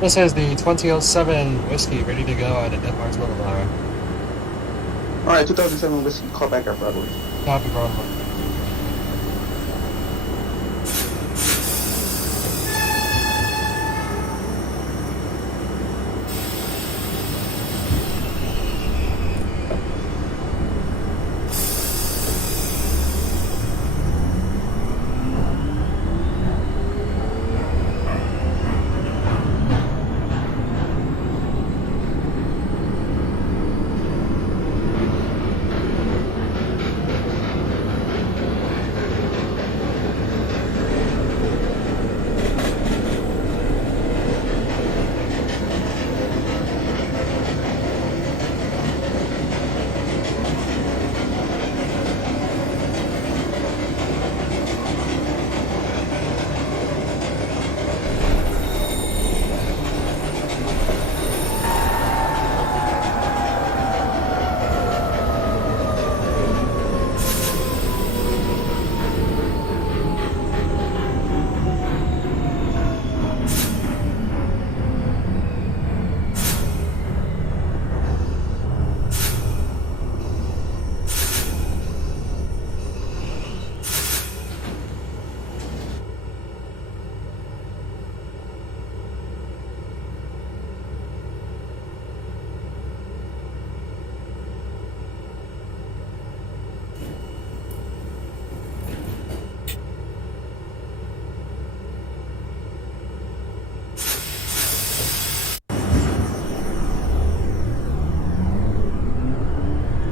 This is the 2007 whiskey ready to go at Ditmars, Blvd. Alright, 2007 whiskey, call back at Broadway. Copy, Broadway.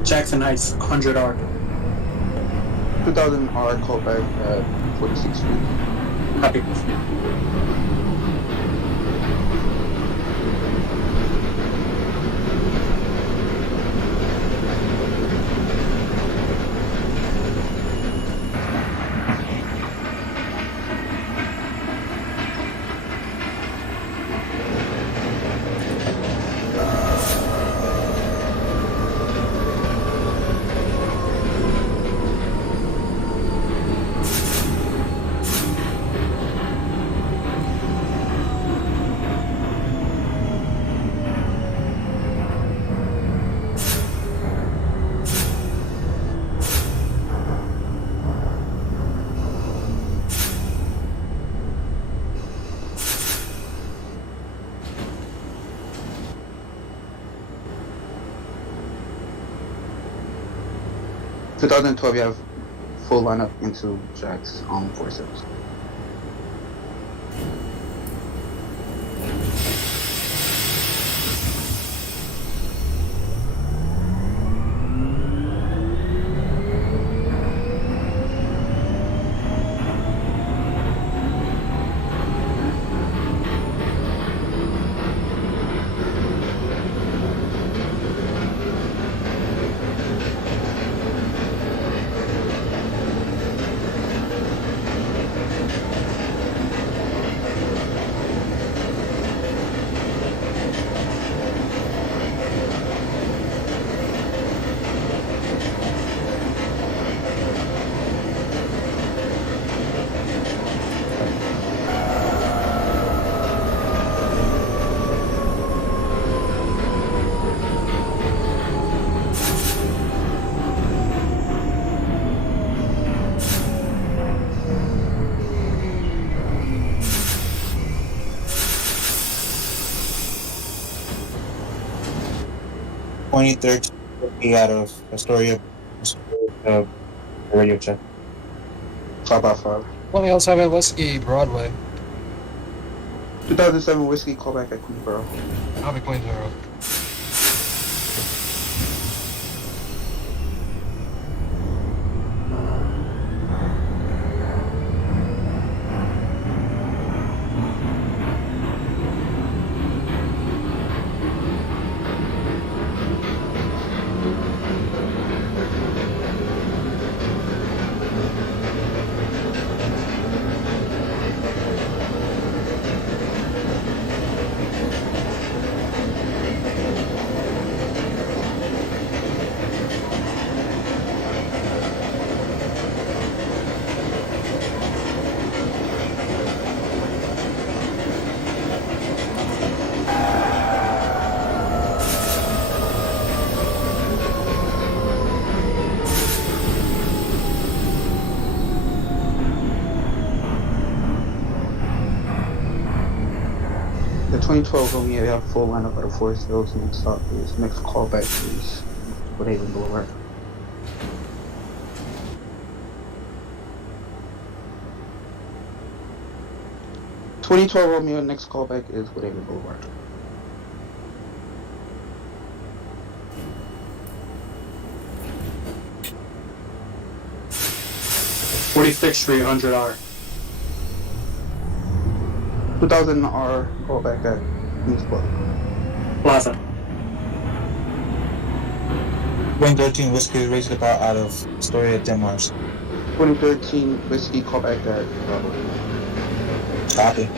Jackson Heights, 100R. 2000 R, call back at 46th Street. Copy. In 2012, you have full lineup into Jack's 46. Be out of Astoria, radio check. 5x5. 2007 whiskey, Broadway. 2007 whiskey, call back at Queensboro. Copy, Queensboro. The 2012 Romeo, we have full lineup out of Forest Hills. Next stop is next callback is Woodhaven Boulevard. 2012 Romeo, next callback is Woodhaven Boulevard. Street, 100R. 2000 R, callback at Queens Club. Plaza. Wing 13 Whiskey raised the bar out of Astoria, Ditmars. 2013 Whiskey, callback at Broadway. Copy.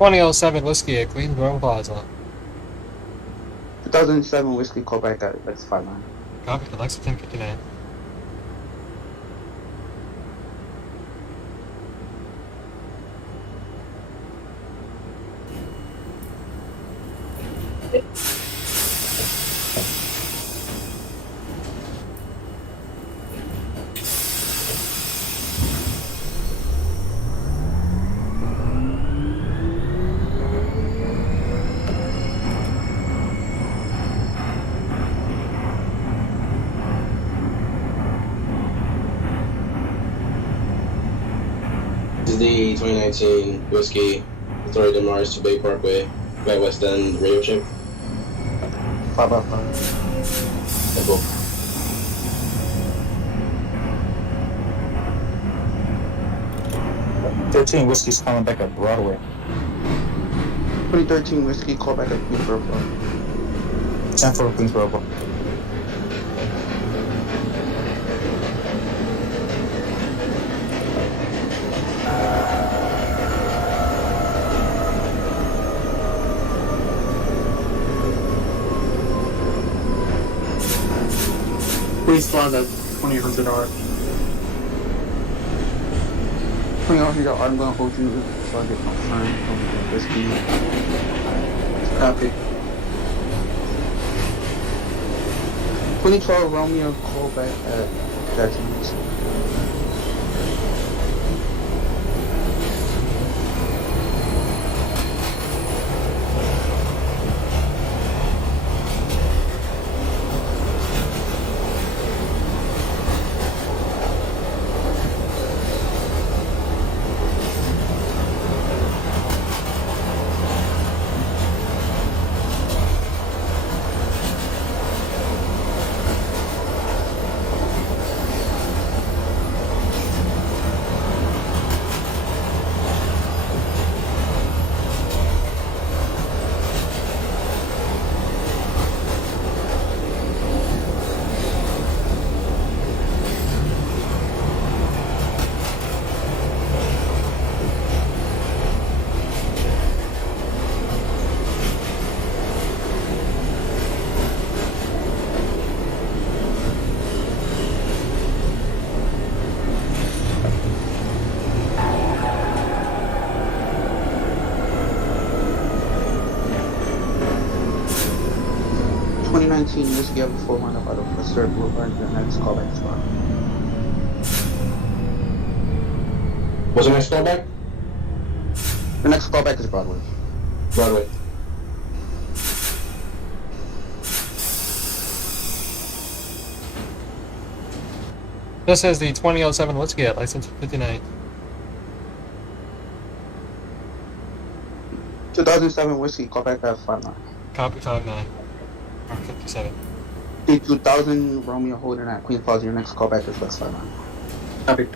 .2007 Whiskey at Queensboro Plaza. 2007 Whiskey, callback at Lex 59. Copy, Lexington 59. This is the 2019 Whiskey, Astoria, Ditmars to Bay Parkway, by West End radio chip. 5x5. Okay, cool. "13 Whiskey's coming back at Broadway." 2013 Whiskey, callback at Queensboro Club. 10 for Queensboro. Queens Plaza, 2000R. 2000 R, I'm gonna hold you so I get confirmed from the Whiskey. Copy. 2012 Romeo callback at Jackson's. Whiskey have a full lineup out of Western Boulevard. The next callback spot. What's the next callback? The next callback is Broadway. Broadway. This is the 2007 Whiskey at license 59. 2007 Whiskey callback at 59. Copy 59. Or 57. The 2000 Romeo Holden at Queen's Plaza. Your next callback is West 59. Copy.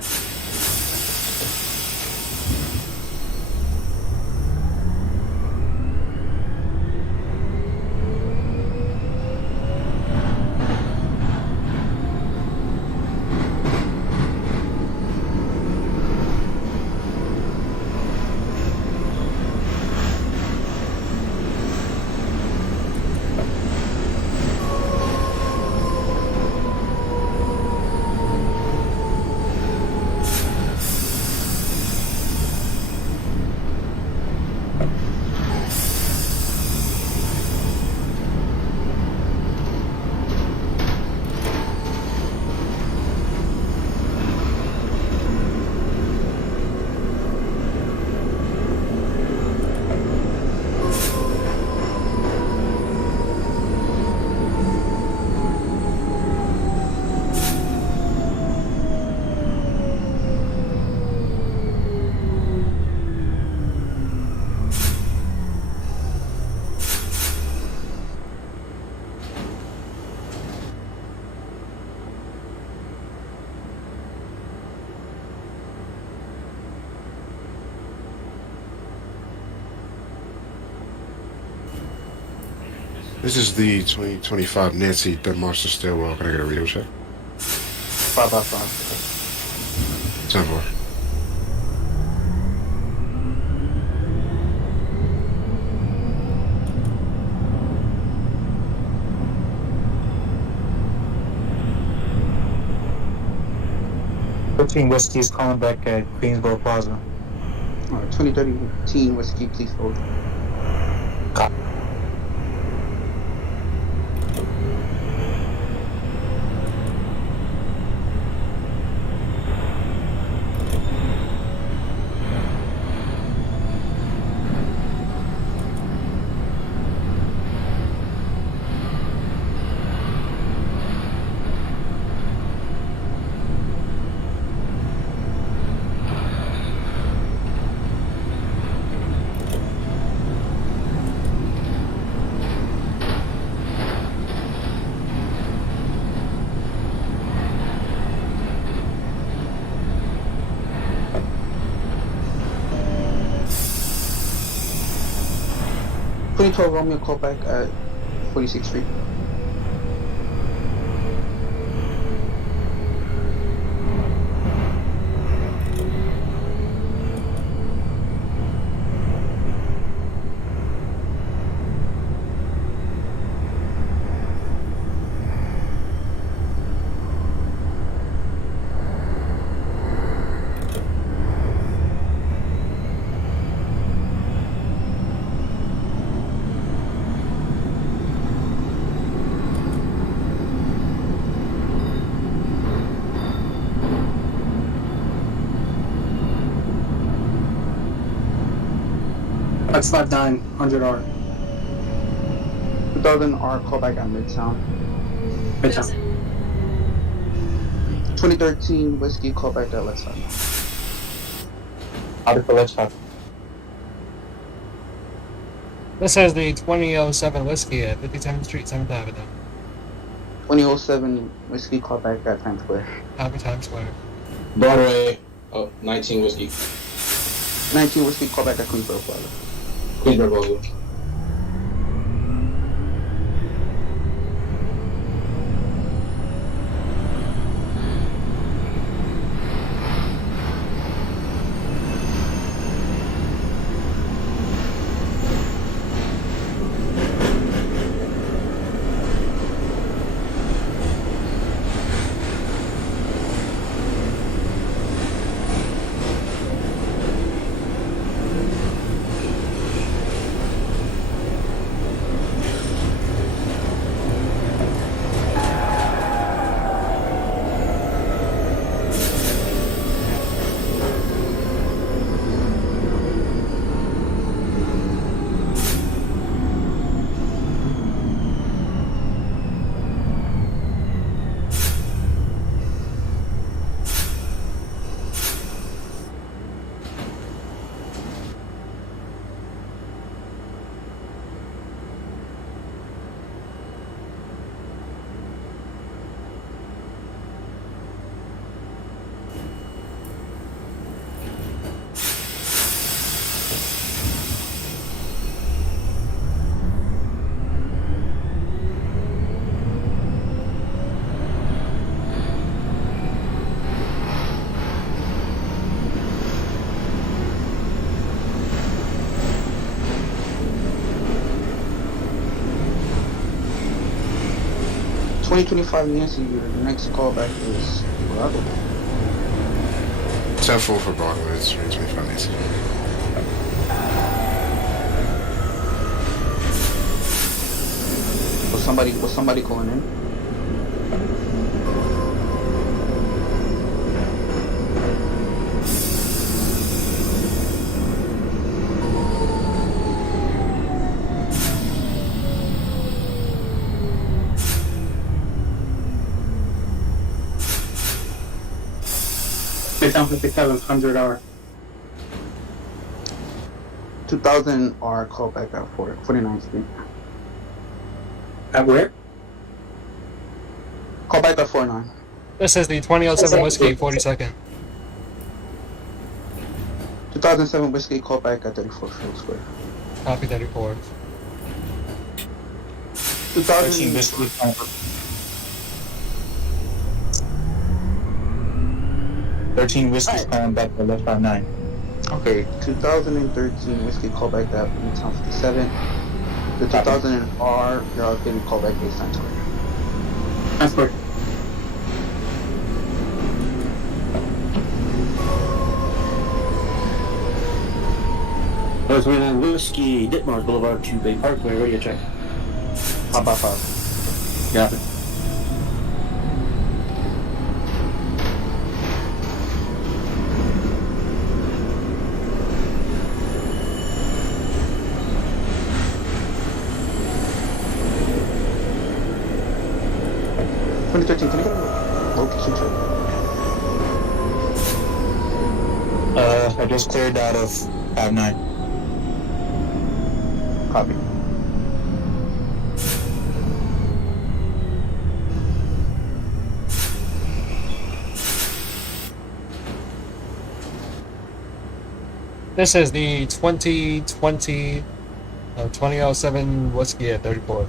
This is the 2025 Nancy Ditmars stairwell. Can I get a radio check? 5 by 5. 10-4. Whiskey is calling back at Queensboro Plaza. Alright, 2013 Whiskey, please hold. Copy. Romeo callback at 46th Street. X59, 100R. 2000 R, callback at Midtown. Midtown. 2013 Whiskey, callback at Let's Five. Out of the let's have. This is the 2007 Whiskey at 57th Street, 7th Avenue. 2007 Whiskey, callback at Times Square. Copy Times Square. Broadway. Oh, 19 whiskey. 19 Whiskey, callback at Queensboro Plaza. Queensboro Plaza. $20.25 Nancy, your next callback is Broadway. 10-4 for Broadway. It's 325 Nancy. Was somebody calling in? Midtown 57, 100R. 2000 R, callback at 49th Street. At where? Callback at 49. This is the 2007 Whiskey, 42nd. 2007 Whiskey, callback at 34th Field Square. Copy 34. 13 2000 whiskey. 13 whiskeys calling back at left 59. Okay, 2013 Whiskey, callback at Midtown 57. The 2000 R, y'all getting callback based on Square. Times Square. There's been Whiskey, Ditmars Boulevard to Bay Parkway, radio check. 5x5. Got it. Can I get a location check? I just cleared out of 59. Copy. This is the 2007 Whiskey at 34th.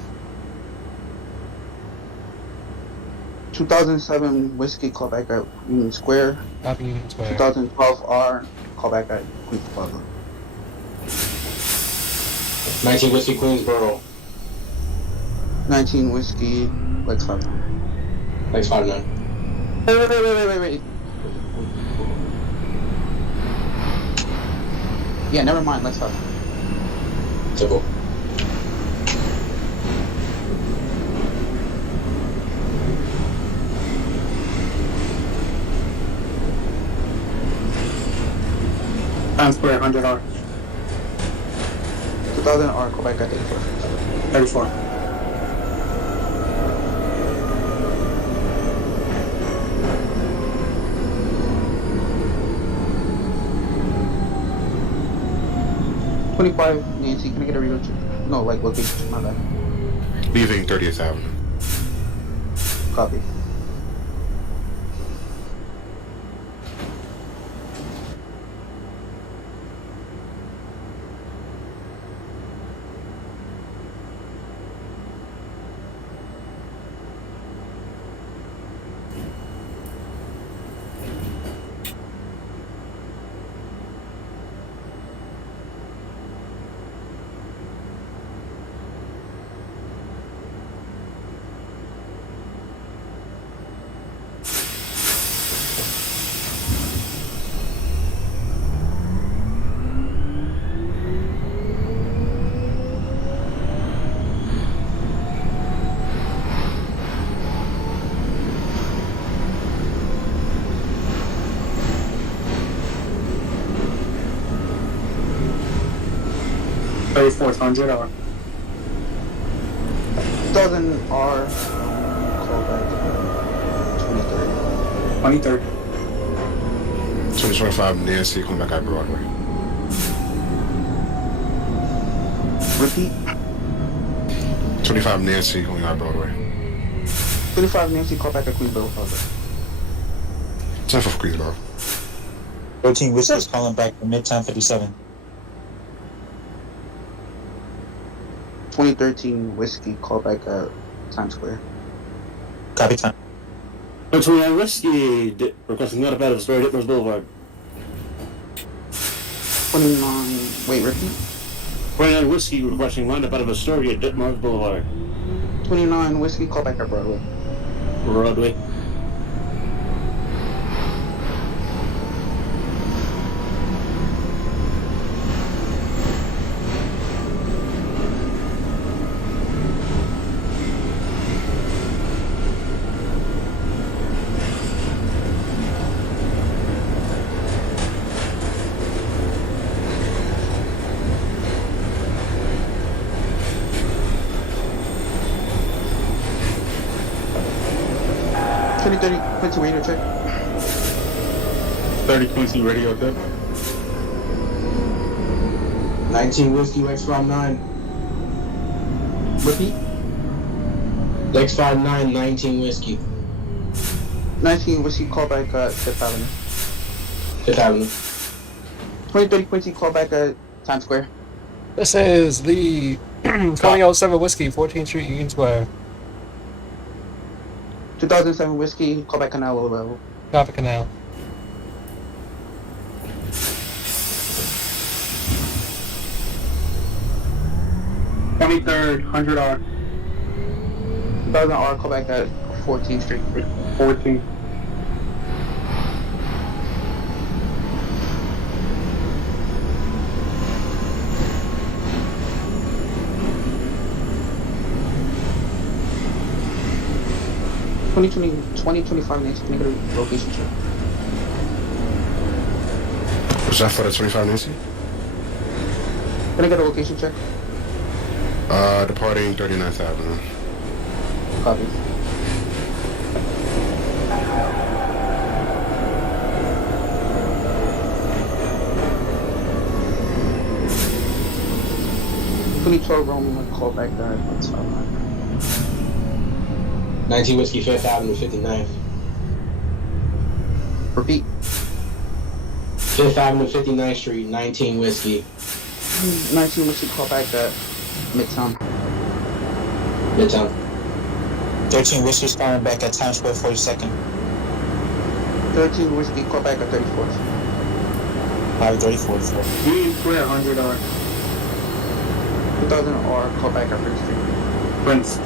2007 Whiskey, callback at Union Square. Copy Union Square. 2012 R, callback at Queens Plaza. 19 whiskey, Queensboro. 19 Whiskey, Lex 5. Lex 59. Wait. Yeah, never mind, Lex 5. Simple. Times Square, 100R. 2000R, call back at 34. 34. $25 Nancy, can I get a reload check? No, like location check, my bad. Leaving 30th Avenue. Copy. $3,400. 2000R, call back 23rd. 23rd. 2025 Nancy, coming back at Broadway. Repeat. 25 Nancy, going out Broadway. 25 Nancy, call back at Queensboro Plaza. 10 for Queensboro. 13 Whiskey is calling back from Midtown 57. 2013 Whiskey, call back at Times Square. Copy time. 29 Whiskey, requesting not a bad of story, Ditmars Boulevard. 29, wait, repeat. 29 Whiskey, requesting roundabout of Astoria, Ditmars Boulevard. 29 Whiskey, call back at Broadway. Broadway. Quincy radio check. 30 Quincy radio check. 19 Whiskey, X59. Repeat. X59, 19 Whiskey. 19 Whiskey, call back at Fifth Avenue. 5th Avenue. 2030 Quincy, call back at Times Square. This is the 2007 Whiskey, 14th Street, Union Square. 2007 Whiskey, call back Canal Low Level. Copy Canal. $23rd, $100. 2000R, call back at 14th Street. 14. $2025 Nancy, can I get a location check? Was that for the 25 Nancy? Can I get a location check? Departing 39th Avenue. Copy. Roman, call back that. That's fine. 19 Whiskey, 5th Avenue, 59th. Repeat. 5th Avenue, 59th Street, 19 Whiskey. 19 Whiskey, call back at Midtown. Midtown. 13 Whiskey is calling back at Times Square 42nd. 13 Whiskey, call back at 34th. Highway 34. Union Square, $100. 2000R, call back at Prince Street. Prince.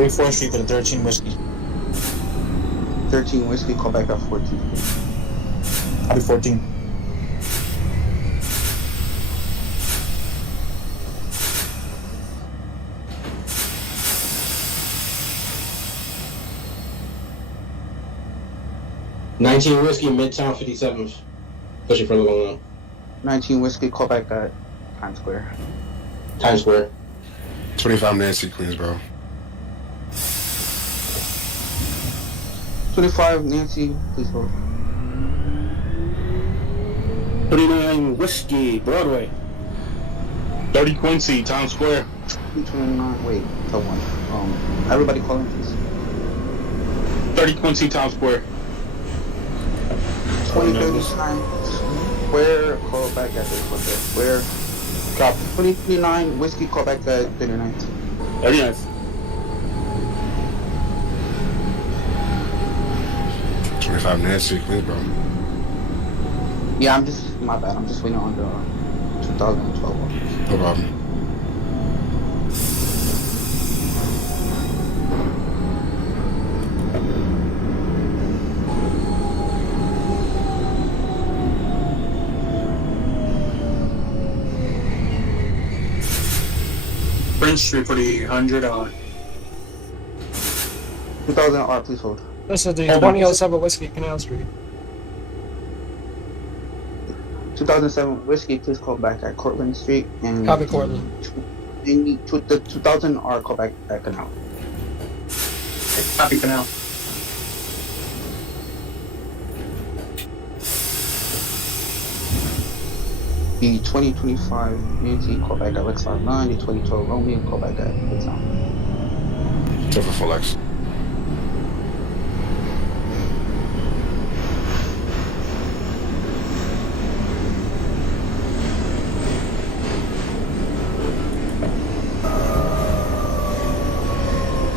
34th Street for the 13 whiskey. 13 whiskey, call back at 14. Copy 14. $19 whiskey, Midtown 57th. Pushing for a local line. 19 whiskey, call back at Times Square. Times Square. 25 Nancy, Queensboro. 25 Nancy, please hold. 39 Whiskey, Broadway. 30 Quincy, Times Square. 29, wait, tell one. Everybody call in, please. 30 Quincy, Times Square. 2039 Square, call back at 34th Square. Copy. 2039 whiskey, call back at 39. 39. 25 Nancy, Queensboro. Yeah, my bad, I'm just waiting on the 2012 one. No problem. Prince Street for the 100. 2000 R, please hold. This is the Hold on. 2007 Whiskey, Canal Street. 2007 whiskey, please call back at Cortlandt Street. And Copy Cortland. the 2000 R, call back at Canal. Copy Canal. The 2025 Nancy, call back at Lex 59. The 2012 Romeo, call back at Midtown. Check for full X.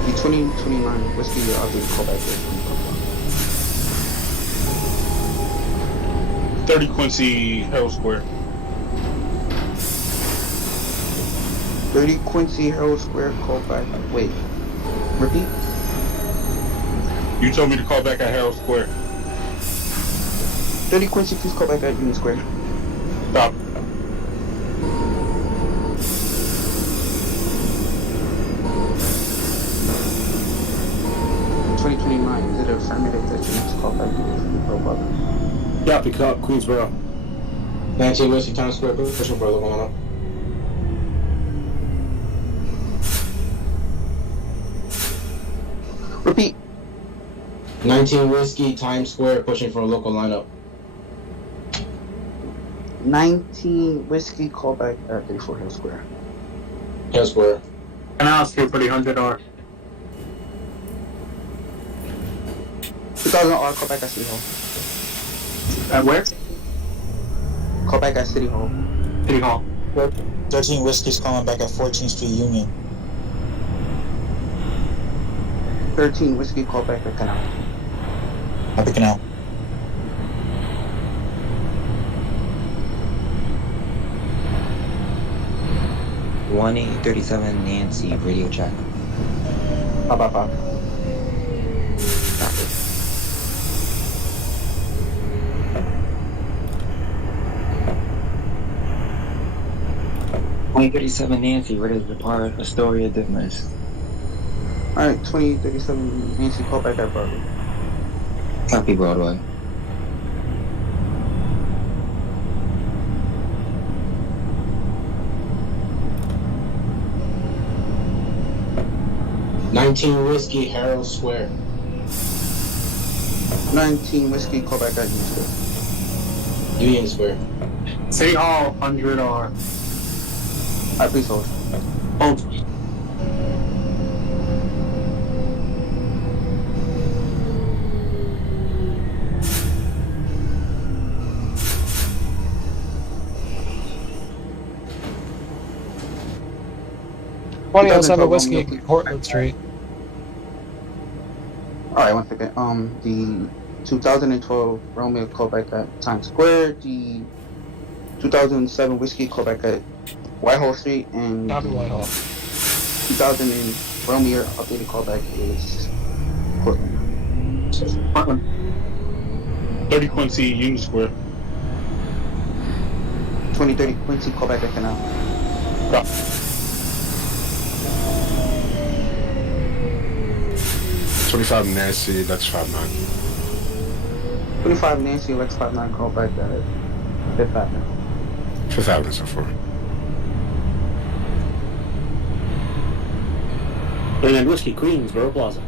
The 2029 whiskey, I'll do call back at 30 Quincy, Herald Square. 30 Quincy Herald Square, call back. Wait, repeat. You told me to call back at Herald Square. 30 Quincy, please call back at Union Square. Stop. Is it affirmative that you next call back to the brother? Copy, Queensboro. 19 Whiskey, Times Square. Pushing for a local line. Repeat. 19 Whiskey, Times Square, pushing for a local lineup. 19 whiskey, call back at 34 Hill Square. Hill Square. Canal Street for the 100. 2000 R, call back at City Hall. At where? Call back at City Hall. City Hall. 13 whiskey's calling back at 14th Street Union. 13 whiskey, call back at Canal. Copy Canal. One 837 Nancy, radio check. Bye bye bye. Copy. One 837 Nancy, ready to depart Astoria, Ditmars. Alright, 2037 Nancy, call back at Broadway. Copy, Broadway. $19 Whiskey, Herald Square. 19 whiskey, call back at Union Square. Union Square. City Hall, 100. Alright, please hold. Hold. Twenty oh seven 2012 Whiskey, Romeo, please. Cortlandt Street. Alright, one second. The 2012 Romeo, call back at Times Square. The 2007 whiskey, call back at Whitehall Street. And Copy Whitehall. 2000 Romeo, your updated callback is Portland. Portland. 30 Quincy, Union Square. 2030 Quincy, callback at Canal. Copy. 25 Nancy, that's 59. 25 Nancy, Lex 59, callback at Fifth Avenue. Fifth Avenue so far. 29 Whiskey, Queensboro Plaza.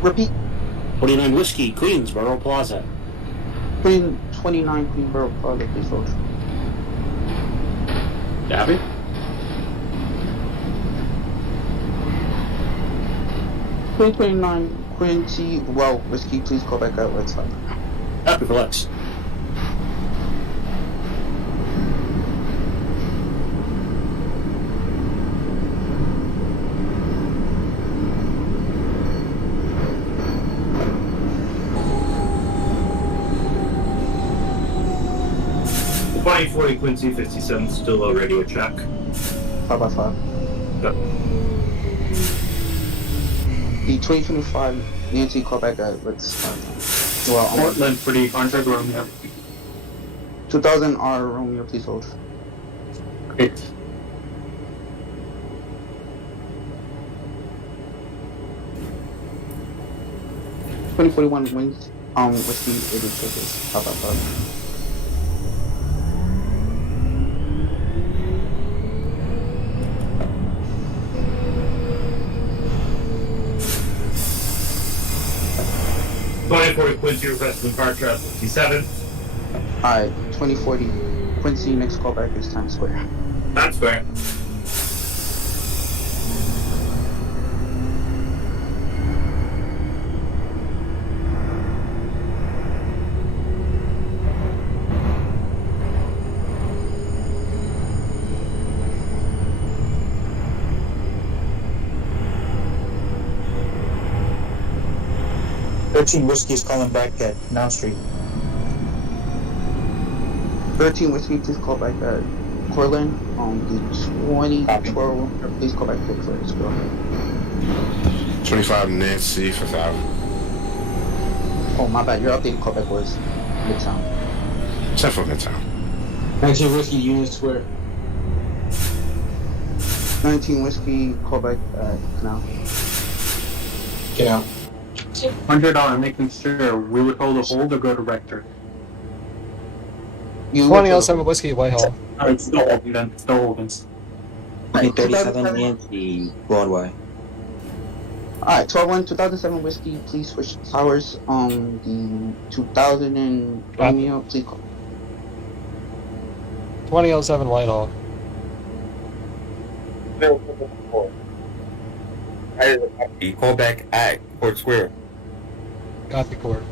Repeat. 29 Whiskey, Queensboro Plaza. 29 Queenborough Plaza, please hold. Abby? Queen 29 Quincy, well, Whiskey, please call back out. Let's find. Happy for Lex. Twenty 40 Quincy 57 still a radio check. 5x5. Yep. The 2025 Nancy, call back out. Let's find. Well, Portland for the contract Romeo. 2000 R Romeo, please hold. Great. 2041 wins. Whiskey, it is checkers. 5x5. Quincy requesting car trap 57. Alright, 2040 Quincy, next callback is Times Square. That's fair. Whiskey is calling back at Mount Street. 13 Whiskey, please call back at Cortland. The 2012, please call back Fifth Let's go. 25 Nancy, Fifth Avenue. Oh, my bad. Your updated callback was Midtown. Central Midtown. 19 Whiskey, Union Square. 19 Whiskey, callback at Canal. Canal. $100 making sure we would hold a hold or go to Rector. 2007 Whiskey, Whitehall. Alright, still holding then. Still holding. 2037 Nancy, Broadway. Alright, 12-1, 2007 Whiskey, please switch towers. The 2000 and Romeo, please call. 2007 Whitehall. Call back at Court Square. Copy court.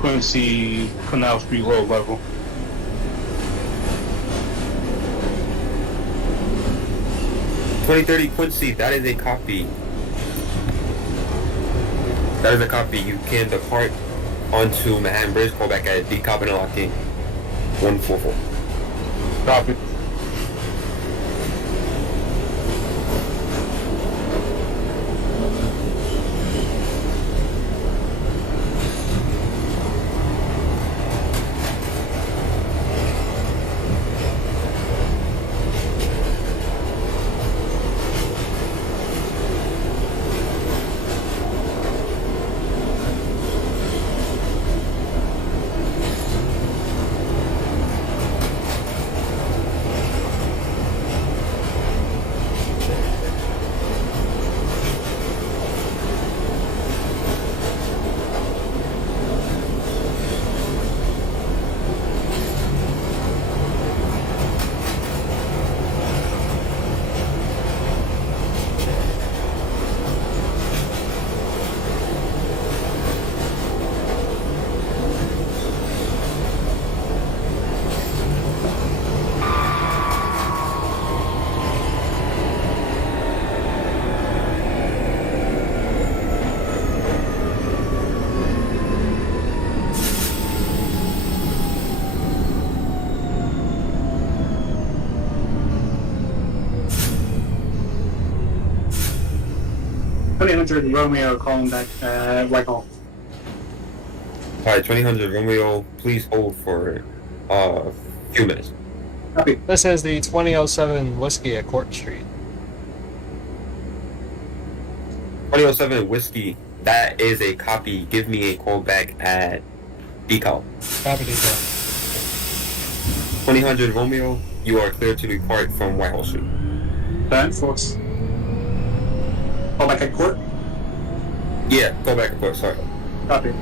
Quincy, Canal Street Road level. $2030 Quincy, that is a copy. That is a copy. You can depart onto Manhattan Bridge, call back at D Cop and locking 144. Copy. 2000 Romeo calling back Whitehall. Alright, 2000 Romeo, please hold for a few minutes. Copy. This is the 2007 Whiskey at Court Street. 2007 Whiskey, that is a copy. Give me a call back at decal. Copy detail. 2000 Romeo, you are clear to depart from Whitehall Street. That force. Call back at court. Yeah, go back of course, sorry. Copy.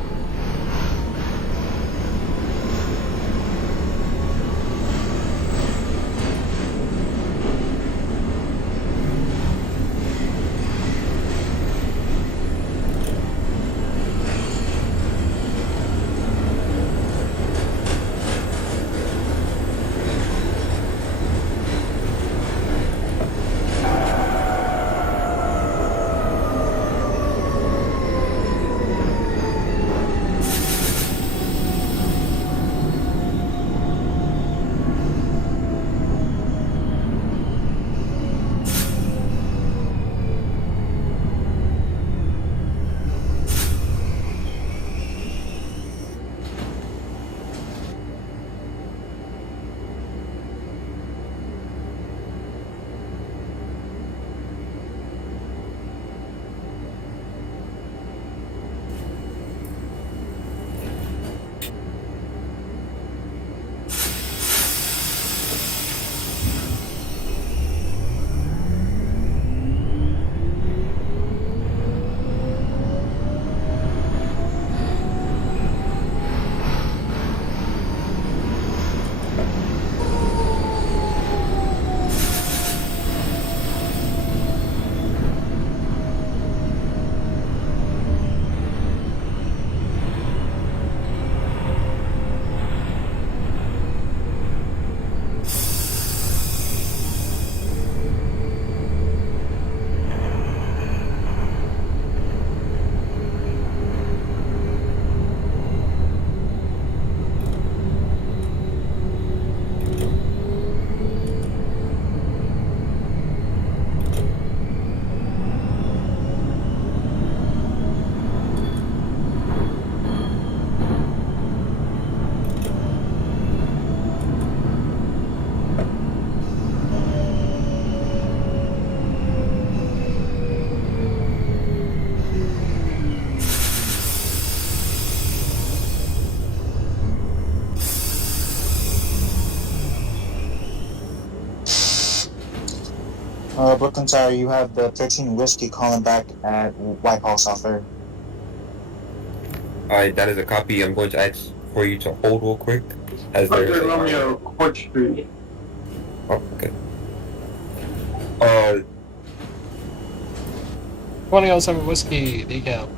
Brooklyn Tower, you have the 13 Whiskey calling back at Whitehall Software. Alright, that is a copy. I'm going to ask for you to hold real quick. As there is 100 a... Romeo, Court Street. Oh, okay. 2007 Whiskey decal.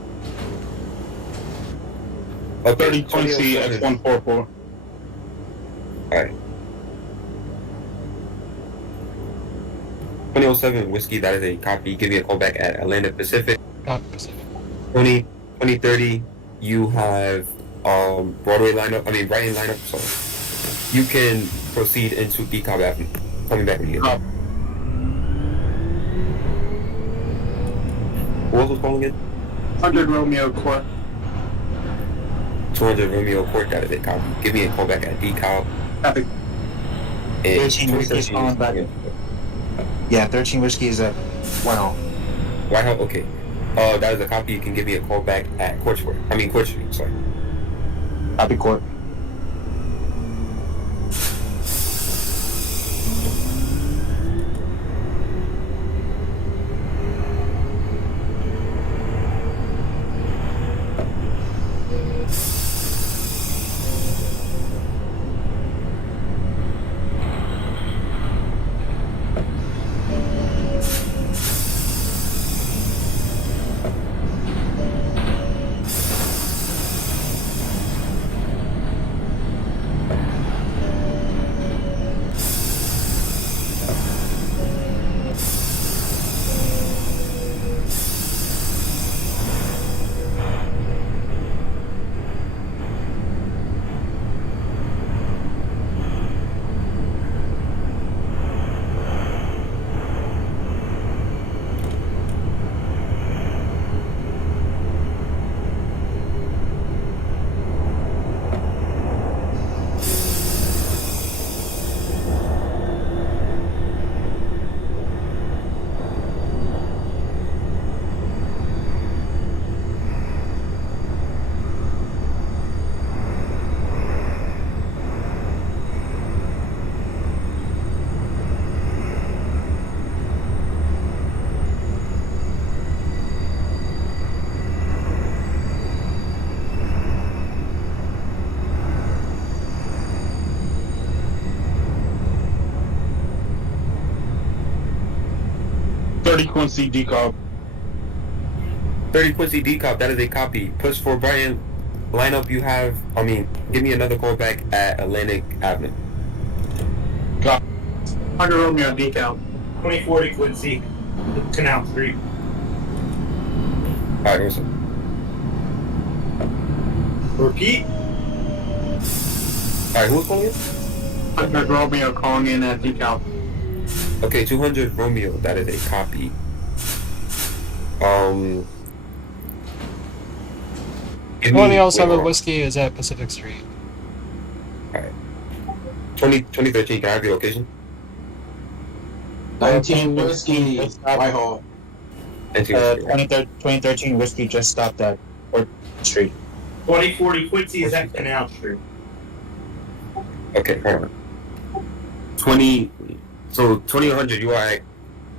3020 X144. Alright. 2007 Whiskey, that is a copy. Give me a call back at Atlanta Pacific. Copy Pacific. 2030, you have Broadway lineup, Brighton lineup, so you can proceed into decal after coming back with you. What was calling it? 100 Romeo, Court. 200 Romeo Court, that is a copy. Give me a call back at decal. Copy. And 13 Whiskey's calling back. Yeah, 13 Whiskey is at Whitehall. Whitehall, okay. That is a copy. You can give me a call back at Court Street. Sorry. Copy court. 30 Quincy decal. 30 Quincy decop, that is a copy. Push for Brian. Lineup you have, give me another call back at Atlantic Avenue. 100 Romeo decal. 2040 Quincy, Canal Street. Alright, what's up? Repeat. Alright, who's calling in? 100 Romeo calling in at decal. Okay, 200 Romeo, that is a copy. Give me- 2007 wait, Whiskey is at Pacific Street. Alright. 2013, can I have your location? 19 Whiskey, Whitehall. 2013 whiskey just stopped at 4th Street. 2040 Quincy is at Canal Street. Okay, hold on. 2000, you are at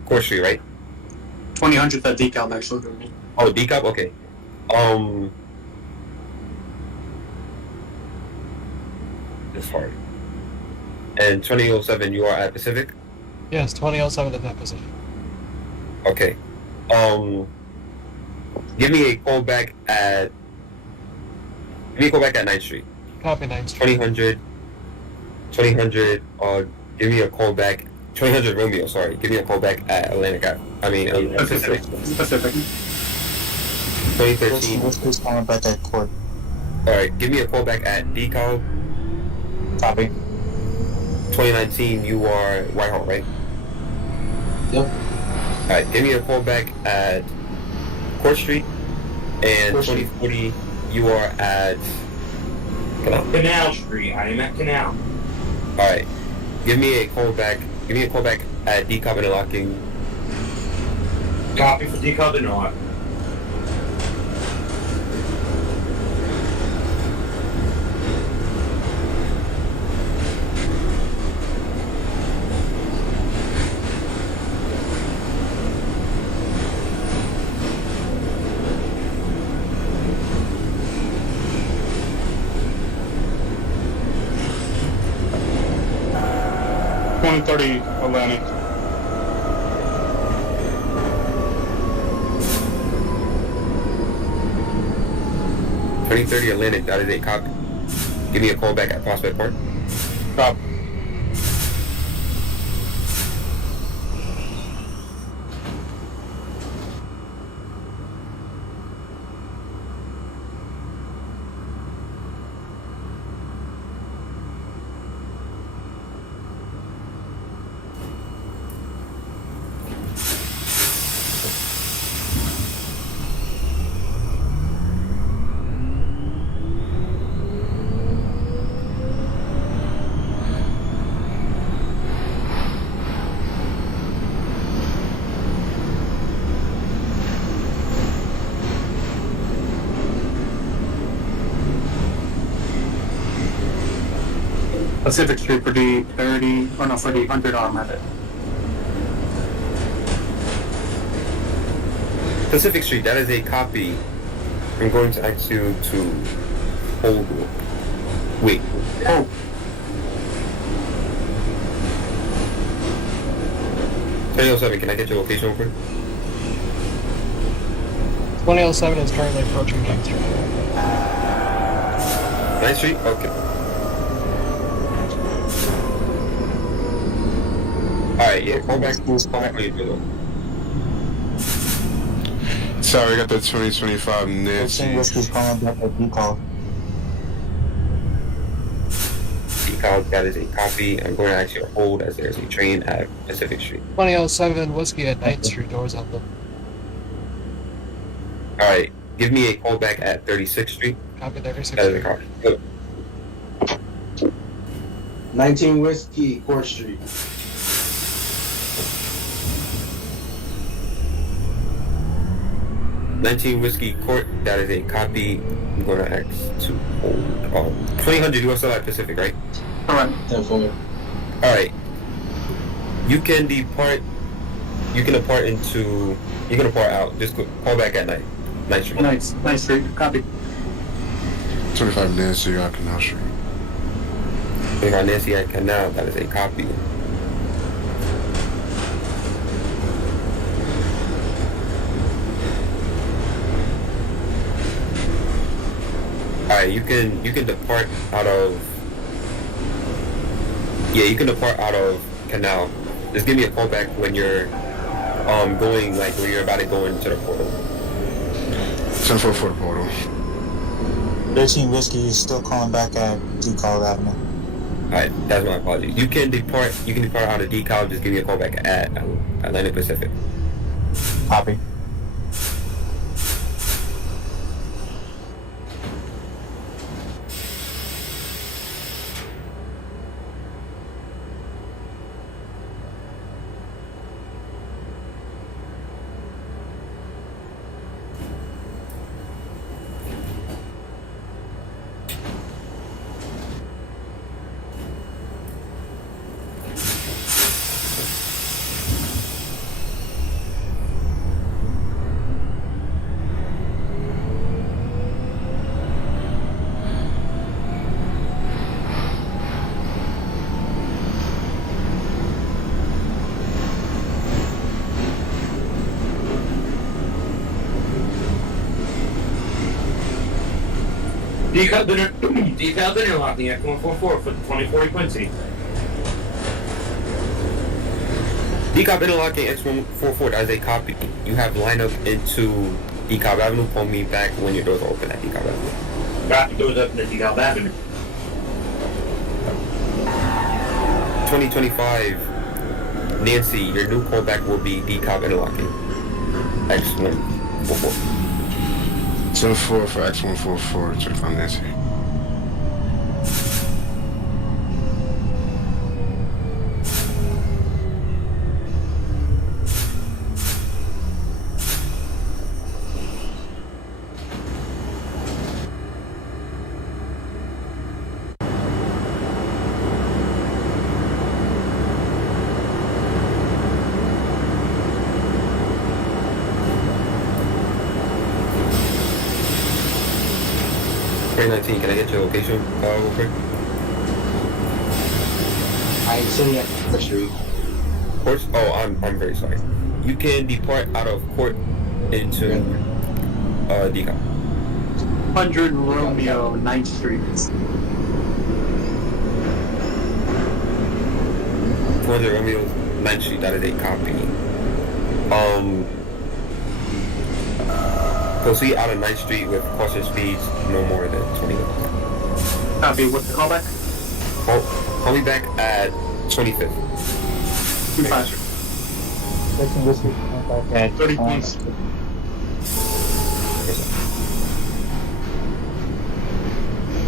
Court Street, right? 2000 at decal next to me. Oh, decop? Okay. This hard. And 2007, you are at Pacific? Yes, 2007 is at Pacific. Okay. Give me a call back at 9th Street. Copy 9th Street. 2000, give me a call back, 2000 Romeo, sorry. Give me a call back at Atlantic Avenue. Pacific. Pacific. 2013. Whiskey's calling back at court. Alright, give me a call back at decal. Copy. 2019, you are Whitehall, right? Yep. Alright, give me a call back at Court Street. And Court Street. 2040, you are at Canal Street. I am at Canal. Alright. Give me a call back at decop and locking. Copy for decal and not. Atlantic. .30 Atlantic, that is a copy. Give me a call back at Prospect Park. Copy. Pacific Street for the 30, or no, for the 100 arm at it. Pacific Street, that is a copy. I'm going to ask you to hold. Wait. Oh, 2007, can I get your location real quick? 2007 is currently approaching 9th Street. 9th Street? Okay. Alright, yeah, call back when you do though. Sorry, I got the 2025 Nancy. Whiskey's calling back at decal. Decal, that is a copy. I'm going to ask you to hold as there's a train at Pacific Street. 2007 Whiskey at 9th Street, doors open. Alright, give me a call back at 36th Street. Copy 36. That is a copy. Good. 19 Whiskey, Court Street. Whiskey Court, that is a copy. I'm going to ask to hold. 2000, you are still at Pacific, right? alright. 10-4. Alright. You can depart. You can depart out. Just call back at 9th Street. Nice Street, copy. 25 Nancy on Canal Street. We got Nancy at Canal, that is a copy. Alright, you can depart out of. Yeah, you can depart out of Canal. Just give me a call back when you're going, like when you're about to go into the portal. 10-4 for the portal. 13 Whiskey is still calling back at DeKalb Avenue. Alright, that's my apologies. You can depart out of DeKalb, just give me a call back at Atlantic Pacific. Copy. Decal been interlocking at 144 for 2040 Quincy. DeKalb interlocking X144, that is a copy. You have lineup into DeKalb Avenue. Call me back when your doors are open at DeKalb Avenue. Got the doors up in the Decal Avenue. 2025 Nancy, your new callback will be DeKalb interlocking X144. 10-4 for X144, 25 Nancy. Can I get your location real quick? I'm sitting at the street. Court? Oh, I'm very sorry. You can depart out of court into DeKalb. 100 Romeo, 9th Street. 200 Romeo 9th Street, that is a copy. Proceed out of 9th Street with caution speeds no more than 20 miles. Copy. What's the callback? Call me back at 25th. 25. 13 Whiskey, back at 30 points.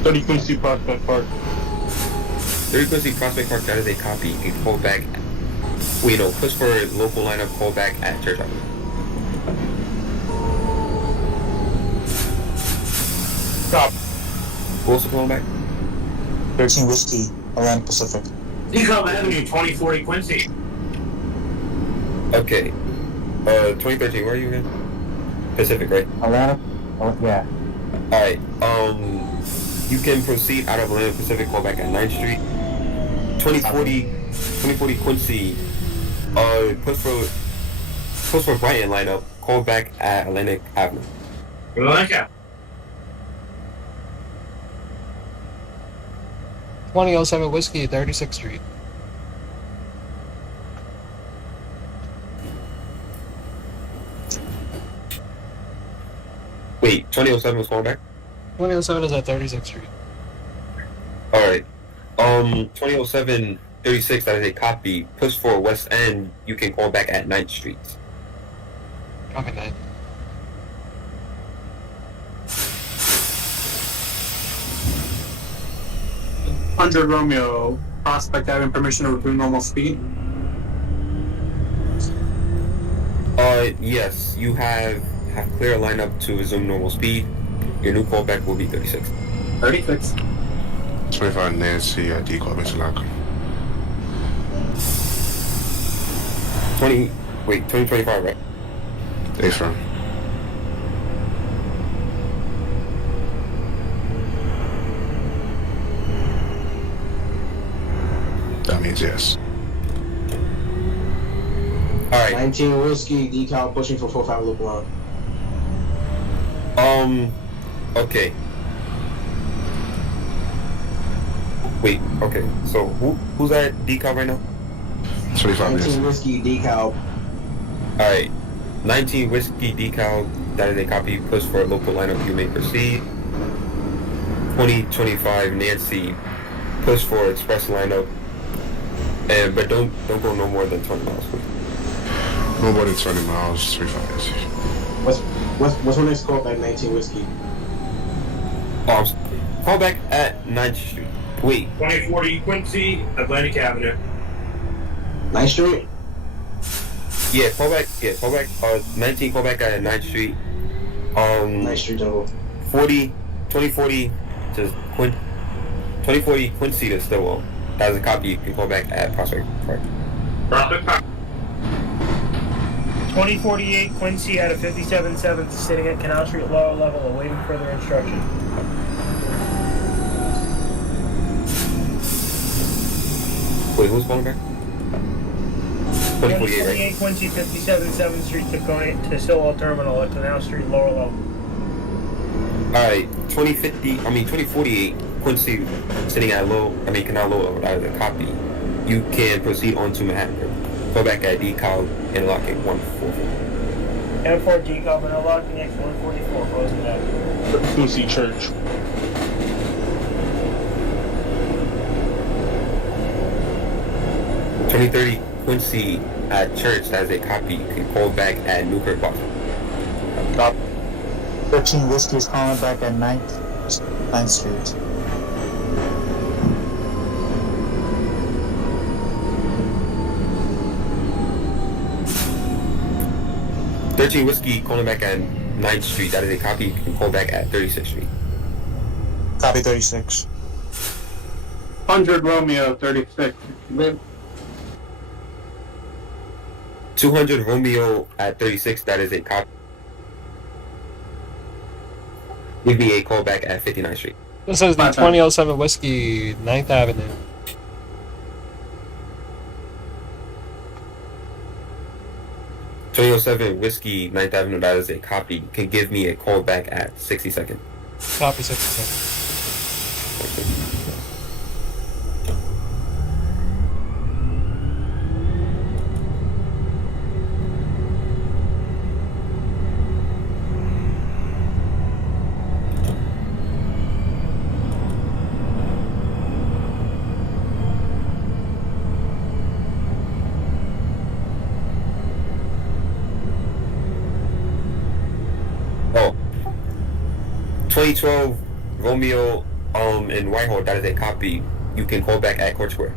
30 Quincy Prospect Park. 30 Quincy Prospect Park, that is a copy. You can call back. Wait, no, push for local lineup, call back at Church Avenue. Stop. Who else is calling back? 13 Whiskey, Atlantic Pacific. Decal Avenue, 2040 Quincy. Okay. 2013, where are you again? Pacific, right? Atlantic? Oh, yeah. Alright, you can proceed out of Atlantic Pacific, call back at 9th Street. 2040 Quincy, push for Brighton lineup, call back at Atlantic Avenue. Atlantic. 2007 Whiskey, 36th Street. Wait, 2007 was calling back? 2007 is at 36th Street. Alright. 2007 36, that is a copy. Push for West End, you can call back at 9th Street. Copy 9. Under Romeo, Prospect having permission to resume normal speed. Yes, you have clear lineup to resume normal speed. Your new callback will be 36. 36. 25 Nancy at DeKalb Interlock. 2025, right? A firm. That means yes. Alright. 19 Whiskey, Decal pushing for 45 loop line. Okay. Wait, okay. So who's at decal right now? 25 19 Nancy. whiskey decal. Alright. 19 whiskey decal, that is a copy. Push for a local lineup, you may proceed. 2025 Nancy, push for express lineup. But don't go no more than 20 miles, please. No more than 20 miles, 25 Nancy. What's our next call back? 19 whiskey. Call back at 9th Street. Wait. 2040 Quincy, Atlantic Avenue. 9th Street? Yeah, call back. 19 call back at 9th Street. 9th Street Jungle. 2040 to 2040 Quincy to Stillwell. That is a copy. You can call back at Prospect Park. Prospect Park. 2048 Quincy out of 57-7 sitting at Canal Street lower level awaiting further instruction. Wait, who's calling back? 2048, right? 2048 Quincy 57-7 Street to Stillwell Terminal at Canal Street lower level. Alright, 2048 Quincy sitting at Canal Low, that is a copy. You can proceed on to Manhattan. Go back at decal and locking 144. M4 decal and locking X 144 closing that. Quincy Church. .2030 Quincy at Church, that is a copy. You can call back at Newkirk, Boston. 13 Whiskey is calling back at 9th Street. Whiskey calling back at 9th Street, that is a copy. You can call back at 36th Street. Copy 36. 100 Romeo 36. 200 Romeo at 36, that is a copy. Give me a call back at 59th Street. This is the 2007 Whiskey, 9th Avenue. .2007 Whiskey, 9th Avenue, that is a copy. You can give me a call back at 62nd. Copy 67. Oh. 2012 Romeo in Whitehall, that is a copy. You can call back at Court Street.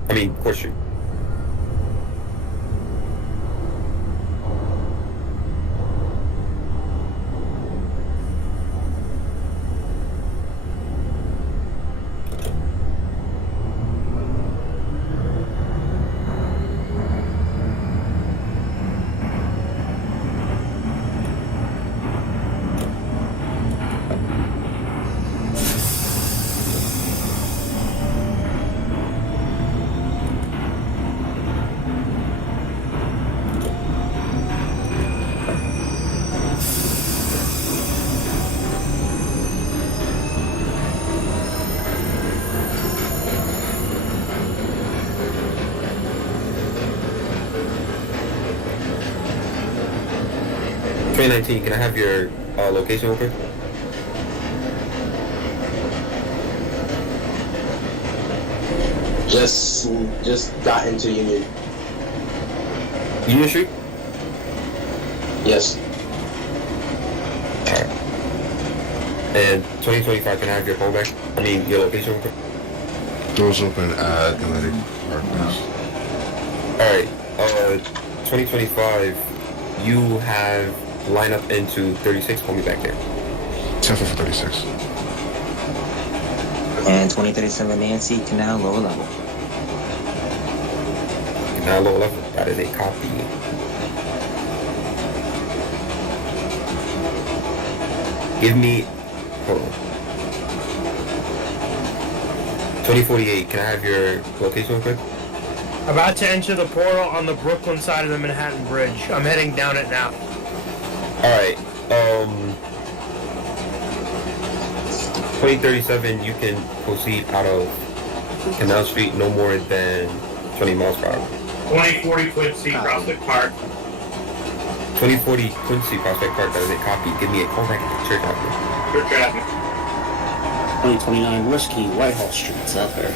.2019, can I have your location real quick? Just got into Union. Union Street? Yes. Alright. And 2025, can I have your callback? Your location real quick? Doors open at Atlantic Park. Alright, 2025, you have line up into 36, call me back there. 10 for 36. And 2037 Nancy, Canal lower level. Canal lower level, that is a copy. Give me, hold on. 2048, can I have your location real quick? About to enter the portal on the Brooklyn side of the Manhattan Bridge. I'm heading down it now. Alright, 2037, you can proceed out of Canal Street no more than 20 miles per hour. 2040 Quincy, Prospect Park. 2040 Quincy Prospect Park, that is a copy. Give me a call back at Church Avenue. Good traffic. 2029 Whiskey, Whitehall Street, South Fair.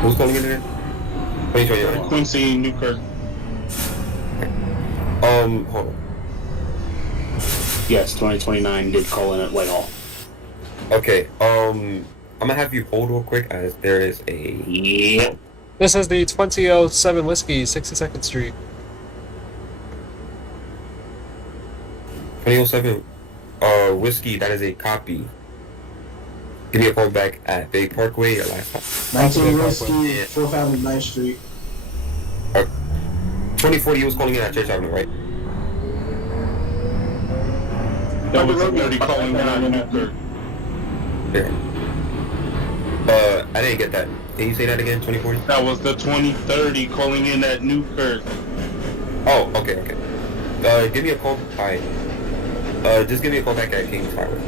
Who's calling in again? 2029. Quincy, Newkirk. Hold on. Yes, 2029 did call in at Whitehall. Okay, I'm gonna have you hold real quick as there is a... Yep. This is the 2007 Whiskey, 62nd Street. 2007 Whiskey, that is a copy. Give me a call back at Bay Parkway or last time. 19 Whiskey, 4th Avenue, 9th Street. 2040 was calling in at Church Avenue, right? That was a 30 calling down in Newkirk. Yeah. I didn't get that. Can you say that again, 2040? That was the 2030 calling in at Newkirk. Oh, okay. Give me a call. Hi. Just give me a call back at King's Highway.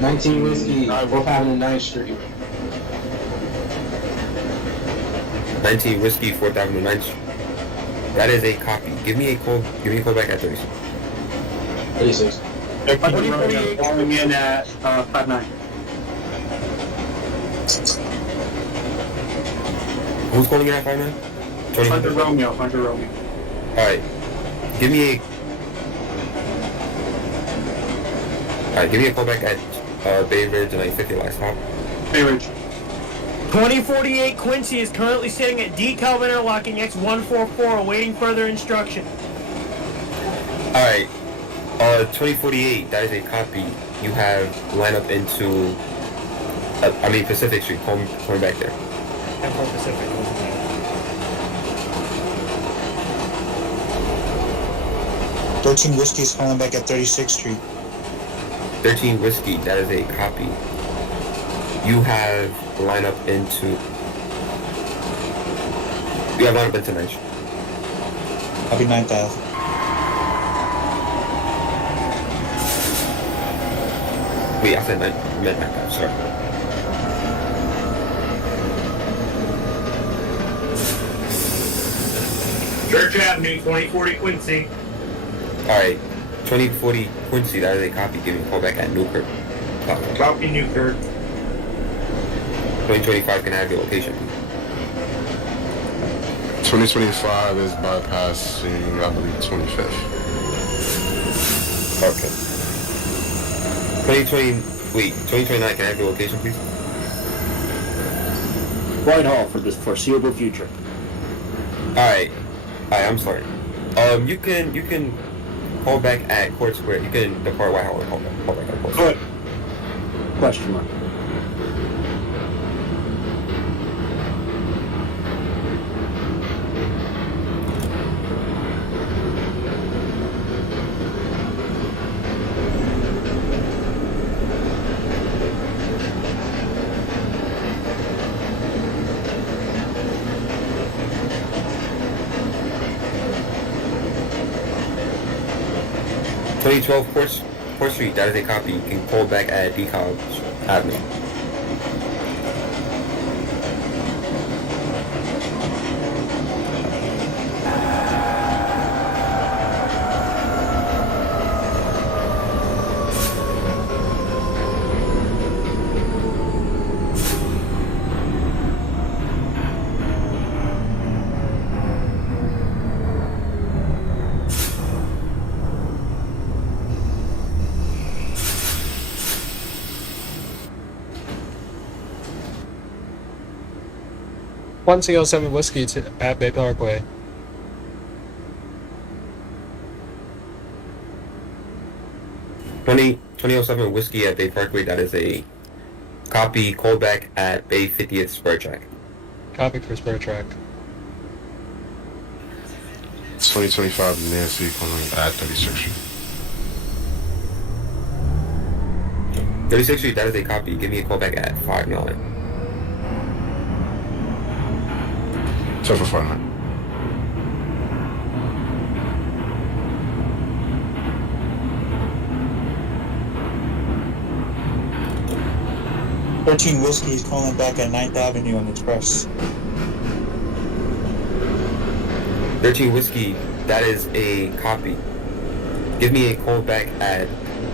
19 Whiskey, 4th Avenue, 9th Street. 19 Whiskey, 4th Avenue, 9th Street. That is a copy. Give me a call back at 36. 36. 2048 calling in at 59. Who's calling in at 59? 100 Romeo. Alright. Give me a call back at Bay Ridge and 950 last stop. Bay Ridge. 2048 Quincy is currently sitting at DeKalb interlocking X144 awaiting further instruction. Alright. 2048, that is a copy. You have lineup into Pacific Street, coming back there. Empire Pacific. 13 Whiskey is calling back at 36th Street. 13 Whiskey, that is a copy. You have lineup into 9th Street. I'll be 9,000. Wait, I said 9,000, sorry. Church Avenue, 2040 Quincy. Alright, 2040 Quincy, that is a copy. Give me a call back at Newkirk. Copy Newkirk. 2025, can I have your location? 2025 is bypassing, I believe, 25th. Okay. 2029, can I have your location, please? Whitehall for the foreseeable future. Alright, I'm sorry. You can call back at Court Square. You can depart Whitehall and call back at Court Square. Good. Question mark. Court Street, that is a copy. You can call back at DeKalb Avenue. One CO7 Whiskey at Bay Parkway. Twenty 2007 Whiskey at Bay Parkway, that is a copy. Call back at Bay 50th Spur Track. Copy for Spur Track. 2025 Nancy calling at 36th Street. 36th Street, that is a copy. Give me a call back at 59. 749. 13 Whiskey is calling back at 9th Avenue on Express. 13 Whiskey, that is a copy. Give me a call back at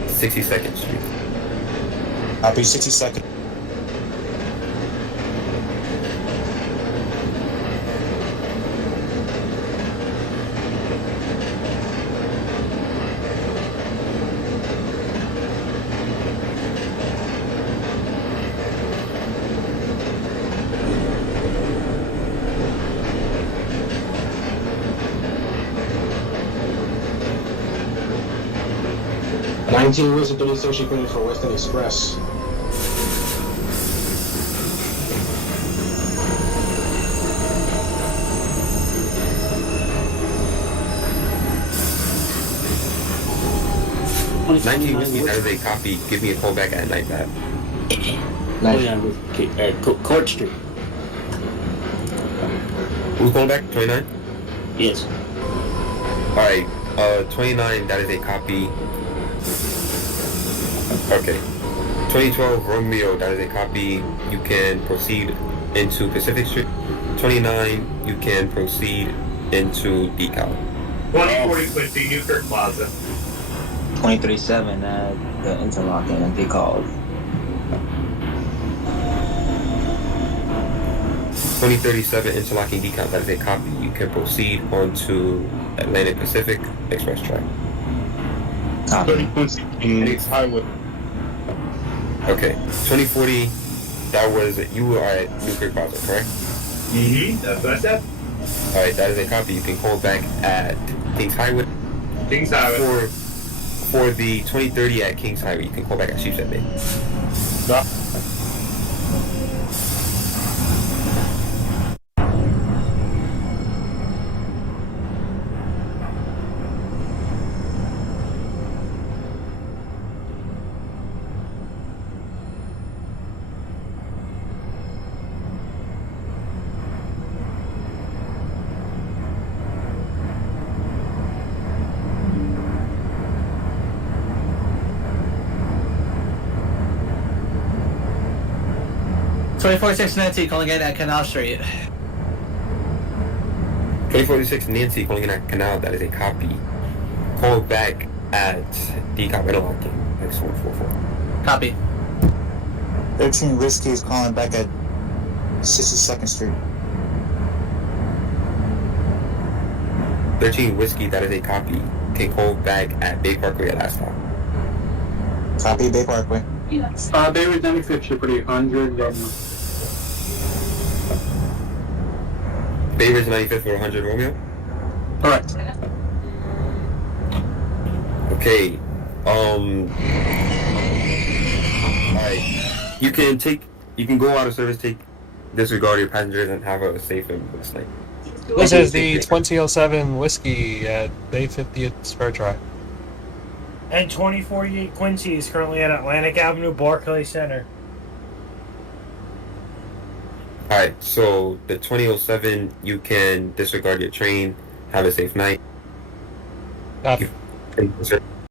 62nd Street. Copy 62nd. Nineteen West 36th Street calling for Western Express. Nineteen Whiskey, that is a copy. Give me a call back at 9th Ave. 29 Court Street. Who's calling back? 29? Yes. Alright, 29, that is a copy. Okay. 2012 Romeo, that is a copy. You can proceed into Pacific Street. 29, you can proceed into DeKalb. 2040 Quincy, Newkirk Plaza. 23-7 at the interlocking and DeKalb. 2037 interlocking DeKalb, that is a copy. You can proceed onto Atlantic Pacific Express track. 30 Quincy Kings Highway. Okay. 2040, that was, you were at Newkirk Plaza, correct? That's what I said. Alright, that is a copy. You can call back at Kings Highway. Kings Highway. For the 2030 at Kings Highway, you can call back at Sheepshead Bay. Nancy calling in at Canal Street. 2046 Nancy calling in at Canal, that is a copy. Call back at DeKalb interlocking, X144. Copy. 13 Whiskey is calling back at 62nd Street. 13 Whiskey, that is a copy. Can call back at Bay Parkway at last stop. Copy Bay Parkway. David 95th Street, 100. Favors 95th for 100 Romeo? Correct. Okay. Alright. You can go out of service, disregard your passengers, and have a safe and blessed night. This is the 2007 Whiskey at Bay 50th Spur Drive. And 2048 Quincy is currently at Atlantic Avenue, Barclay Center. Alright, so the 2007, you can disregard your train, have a safe night. Copy. You can